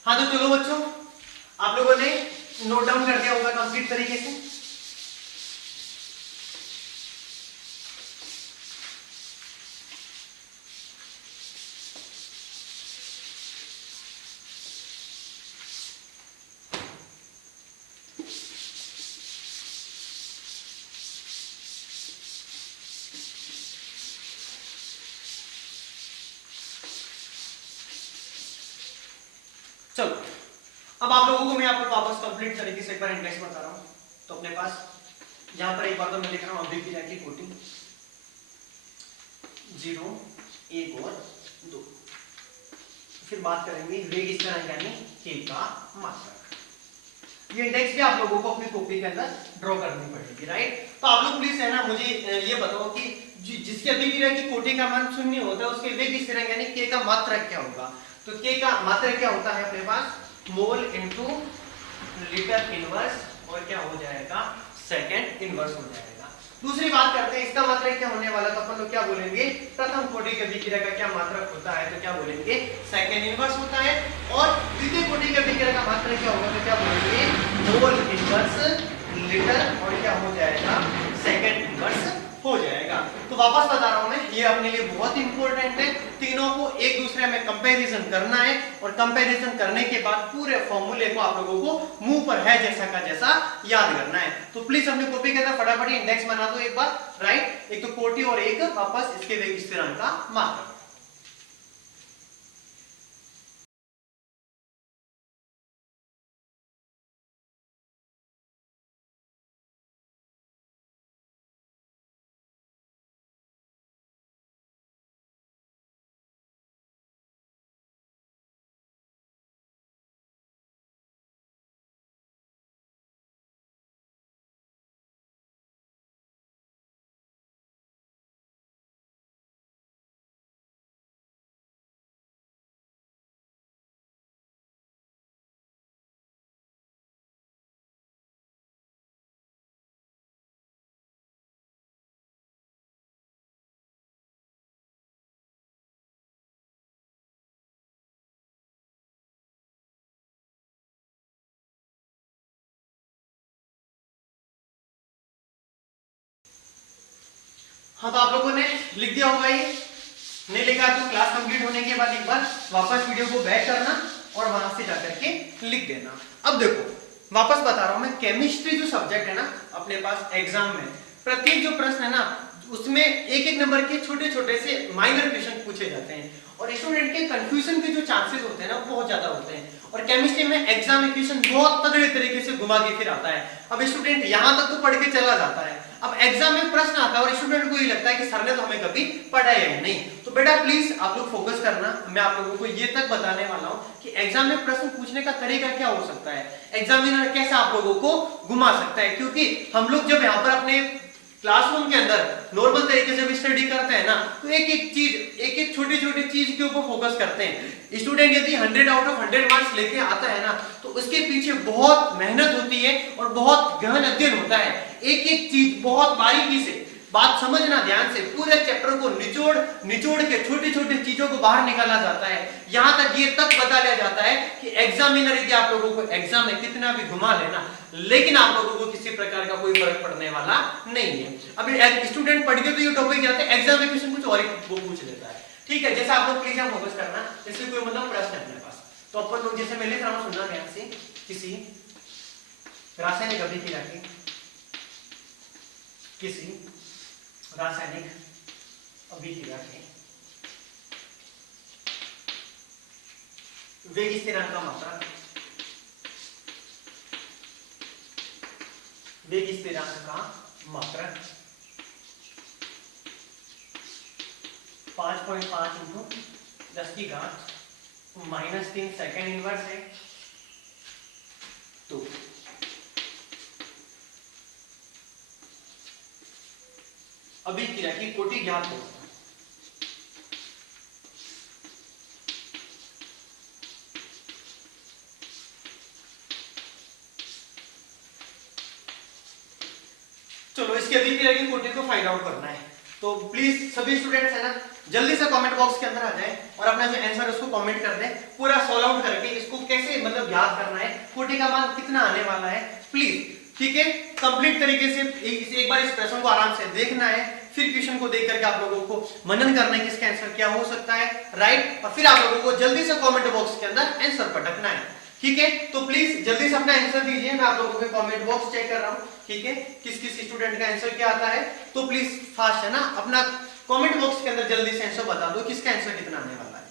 हाँ तो चलो बच्चों, आप लोगों ने नोट डाउन कर दिया होगा कंप्लीट तरीके से। चलो अब आप लोगों को मैं आपको वापस कंप्लीट तरीके से एक बार इंडेक्स बता रहा हूं। तो अपने पास यहां पर एक बार तो मैं लिख रहा हूं अभिक्रिया की कोटि 0, 1 और 2। फिर बात करेंगे वेग स्थिरांक यानी k का मात्रक। ये इंडेक्स भी आप लोगों को अपनी कॉपी के अंदर ड्रॉ करनी पड़ेगी, राइट। तो आप लोग प्लीज है ना मुझे ये बताओ कि जिसके अभिक्रिया की कोटि का मान 0 होता है उसके वेग स्थिरांक यानी k का मात्रक क्या होगा। तो k का मात्रक क्या होता है अपने पास मोल इनटू लीटर इनवर्स और क्या हो जाएगा सेकंड इनवर्स हो जाएगा। दूसरी बात करते हैं इसका मात्रक क्या होने वाला, तो अपन लोग क्या बोलेंगे प्रथम कोटि के अभिक्रिया का क्या मात्रक होता है, तो क्या बोलेंगे सेकंड इनवर्स होता है। और द्वितीय कोटि के अभिक्रिया का मात्रक क्या होगा, तो क्या बोलेंगे मोल इनवर्स लीटर और क्या हो जाएगा सेकंड इनवर्स हो जाएगा। तो वापस बता रहा हूं मैं, ये अपने लिए बहुत इंपॉर्टेंट है। तीनों को एक दूसरे में कंपैरिजन करना है और कंपैरिजन करने के बाद पूरे फॉर्मूले को आप लोगों को मुंह पर है जैसा का जैसा याद करना है। तो प्लीज अपनी कॉपी के अंदर फटाफट इंडेक्स बना दो एक बार, राइट। एक तो कोटि और एक वापस इसके वेग स्थिरांक का मात्रक। हाँ तो आप लोगों ने लिख दिया होगा, ये नहीं लिखा तो क्लास कंप्लीट होने के बाद एक बार वापस वीडियो को बैक करना और वहां से जाकर के लिख देना। अब देखो वापस बता रहा हूं मैं, केमिस्ट्री जो सब्जेक्ट है ना अपने पास एग्जाम में प्रत्येक जो प्रश्न है ना उसमें एक एक नंबर के छोटे छोटे से माइनर क्वेश्चन पूछे जाते हैं और स्टूडेंट के कंफ्यूजन के जो चांसेस होते हैं ना वो बहुत ज्यादा होते हैं। और केमिस्ट्री में एग्जाम इक्वेशन बहुत तगड़े तरीके से घुमा के फिर आता है। अब स्टूडेंट यहां तक तो पढ़ के चला जाता है, अब एग्जाम में प्रश्न आता है और स्टूडेंट को ये लगता है कि सर ने तो हमें कभी पढ़ाया ही नहीं। तो बेटा प्लीज आप लोग फोकस करना, मैं आप लोगों को ये तक बताने वाला हूं कि एग्जाम में प्रश्न पूछने का तरीका क्या हो सकता है, एग्जामिनर कैसे आप लोगों को घुमा सकता है। क्योंकि हम लोग जब यहाँ पर अपने क्लासरूम के अंदर नॉर्मल तरीके से भी स्टडी करते हैं ना तो एक एक चीज एक एक छोटी छोटी चीज के ऊपर फोकस करते हैं। स्टूडेंट यदि 100 आउट ऑफ 100 मार्क्स लेके आता है ना तो उसके पीछे बहुत मेहनत होती है और बहुत गहन अध्ययन होता है। एक एक चीज बहुत बारीकी से बात समझना ध्यान से, पूरे चैप्टर को निचोड़ निचोड़ के छोटी छोटी चीजों को बाहर निकाला जाता है। यहां तक ये तक बता लिया जाता है कि एग्जामिनर यदि आप लोगों को एग्जाम में कितना भी घुमा लेना लेकिन आप लोगों को किसी प्रकार का कोई फर्क पड़ने वाला नहीं है। अभी स्टूडेंट पढ़ के तो ये टॉपिक जाते हैं, एग्जाम में क्वेश्चन कुछ और ही वो पूछ लेता है। ठीक है, जैसे आप लोग प्लीज यहाँ फोकस करना, जैसे कोई मतलब प्रश्न है अपने पास तो अपन लोग जैसे मैं लिख रहा हूं सुनना ध्यान से, किसी रासायनिक अभिक्रिया की किसी रासायनिक अभिक्रिया के वेग स्थिरांक का मात्रक, वेग स्थिरांक का मात्रक 5.5 इंटू 10 की घात -3 सेकेंड इनवर्स है। तो अभिक्रिया की कोटि ज्ञात हो, चलो इसके अभिक्रिया की कोटि को फाइंड आउट करना है। तो प्लीज सभी स्टूडेंट्स है ना जल्दी से कमेंट बॉक्स के अंदर आ जाएं और अपना जो आंसर उसको कमेंट कर दें, पूरा सॉल्व आउट करके इसको कैसे मतलब याद करना है, कोटि का मान कितना आने वाला है प्लीज, ठीक है। कंप्लीट तरीके से एक बार इस प्रश्न को आराम से देखना है, फिर क्वेश्चन को देख करके आप लोगों को मनन करना है किसका आंसर क्या हो सकता है, राइट। और फिर आप लोगों को जल्दी से कमेंट बॉक्स के अंदर आंसर पटकना है, ठीक है। तो प्लीज जल्दी से अपना आंसर दीजिए, मैं आप लोगों के कमेंट बॉक्स चेक कर रहा हूं, ठीक है, किस किस स्टूडेंट का आंसर क्या आता है। तो प्लीज फास्ट है ना अपना कमेंट बॉक्स के अंदर जल्दी से आंसर बता दो किसका आंसर कितना आने वाला है।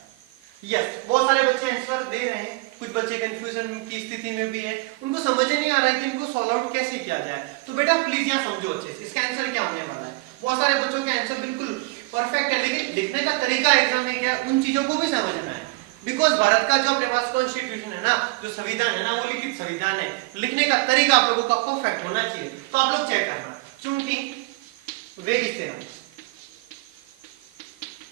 यस, बहुत सारे बच्चे आंसर दे रहे हैं, कुछ बच्चे कंफ्यूजन की स्थिति में भी है, उनको समझ नहीं आ रहा है कि इनको सॉल्व आउट कैसे किया जाए। तो बेटा प्लीज यहाँ समझो अच्छे से इसका आंसर क्या होने वाला है। बहुत सारे बच्चों के आंसर बिल्कुल परफेक्ट है, लेकिन लिखने का तरीका एग्जाम में क्या उन चीजों को भी समझना है। बिकॉज भारत का जो अपने पास कॉन्स्टिट्यूशन है ना, जो संविधान है ना, वो लिखित संविधान है, लिखने का तरीका आप लोगों का परफेक्ट होना चाहिए। तो आप लोग चेक करना, चूंकि वेग स्थिरांक,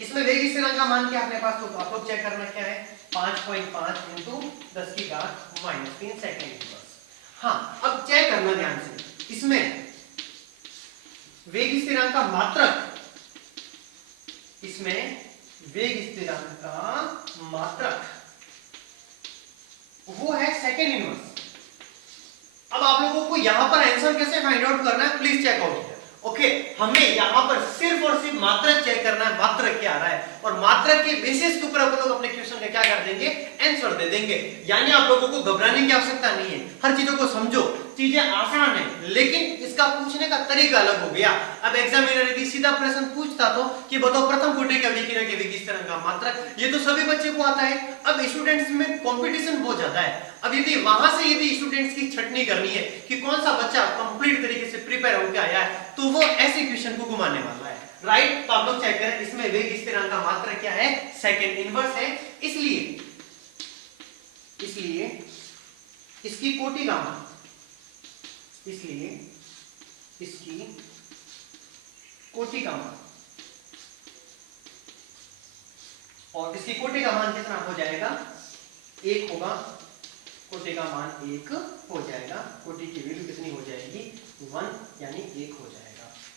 इसमें वेग स्थिरांक का मान क्या अपने पास, तो आप लोग चेक करना क्या है 5.5 इंटू 10 की घात -3 सेकेंड। हाँ, अब चेक करना ध्यान से, इसमें वेग स्थिरांक का मात्रक, इसमें वेग स्थिरांक का मात्रक वो है सेकेंड इनवर्स। अब आप लोगों को यहां पर आंसर कैसे फाइंड आउट करना है, प्लीज चेक आउट। ओके, हमें यहां पर सिर्फ और सिर्फ मात्रक चेक करना है, मात्रक क्या आ रहा है, और मात्रक के बेसिस के ऊपर आप लोग अपने क्वेश्चन का क्या कर देंगे, आंसर दे देंगे। यानी आप लोगों को घबराने की आवश्यकता नहीं है, हर चीजों को समझो, चीजें आसान है, लेकिन इसका पूछने का तरीका अलग हो गया। अब एग्जामिनर यदि सीधा प्रश्न पूछता तो कि बताओ प्रथम कोटि के विकिरण के वेग स्थिरांक का मात्रक, ये तो सभी बच्चे को आता है। अब स्टूडेंट्स में कंपटीशन बहुत ज्यादा है, अब यदि वहां से यदि स्टूडेंट्स की छटनी करनी है कि कौन सा बच्चा कंप्लीट तरीके से प्रिपेयर होकर आया है, तो वो ऐसे क्वेश्चन को घुमाने वाला है, राइट। तो आप लोग चेक करें, इसमें वेग स्थिरांक का मात्रक क्या है, सेकंड इनवर्स है, इसलिए इसकी कोटि का मान, इसलिए इसकी कोटि का मान, और इसकी कोटि का मान कितना हो जाएगा, 1 होगा, कोटि का मान 1 हो जाएगा, कोटि की वैल्यू कितनी हो जाएगी 1, यानी 1 हो जाएगा।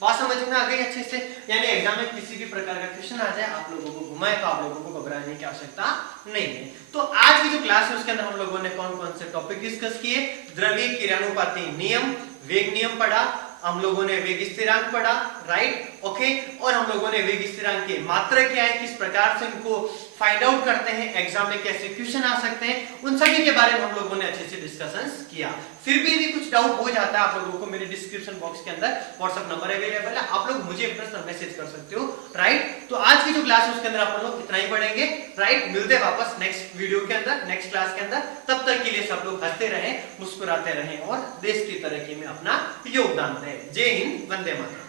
बात समझ में आ गई अच्छे से। यानी एग्जाम में किसी भी प्रकार का क्वेश्चन आ जाए, आप लोगों को घुमाए तो आप लोगों को घबराने की आवश्यकता नहीं है। तो आज की जो क्लास है उसके अंदर हम लोगों ने कौन कौन से टॉपिक डिस्कस किए, द्रव्य क्रियानुपाती नियम, वेग नियम पढ़ा, हम लोगों ने वेग स्थिरांक पढ़ा, राइट, ओके, और हम लोगों ने वेग स्थिरांक के मात्रक क्या है, किस प्रकार से उनको फाइंड आउट करते हैं, एग्जाम में कैसे क्वेश्चन आ सकते हैं, उन सभी के बारे में हम लोगों ने अच्छे से डिस्कशंस किया। फिर भी यदि कुछ डाउट हो जाता है आप लोगों को, मेरे डिस्क्रिप्शन बॉक्स के अंदर व्हाट्सएप नंबर अवेलेबल है, आप लोग मुझे पर्सनल मैसेज कर सकते हो, राइट। तो आज की जो क्लास है उसके अंदर आप लोग इतना ही पढ़ेंगे, राइट। मिलते हैं वापस नेक्स्ट वीडियो के अंदर, नेक्स्ट क्लास के अंदर। तब तक के लिए सब लोग हंसते रहें, मुस्कुराते रहें और देश की तरक्की में अपना योगदान दें। जय हिंद, वंदे मातरम।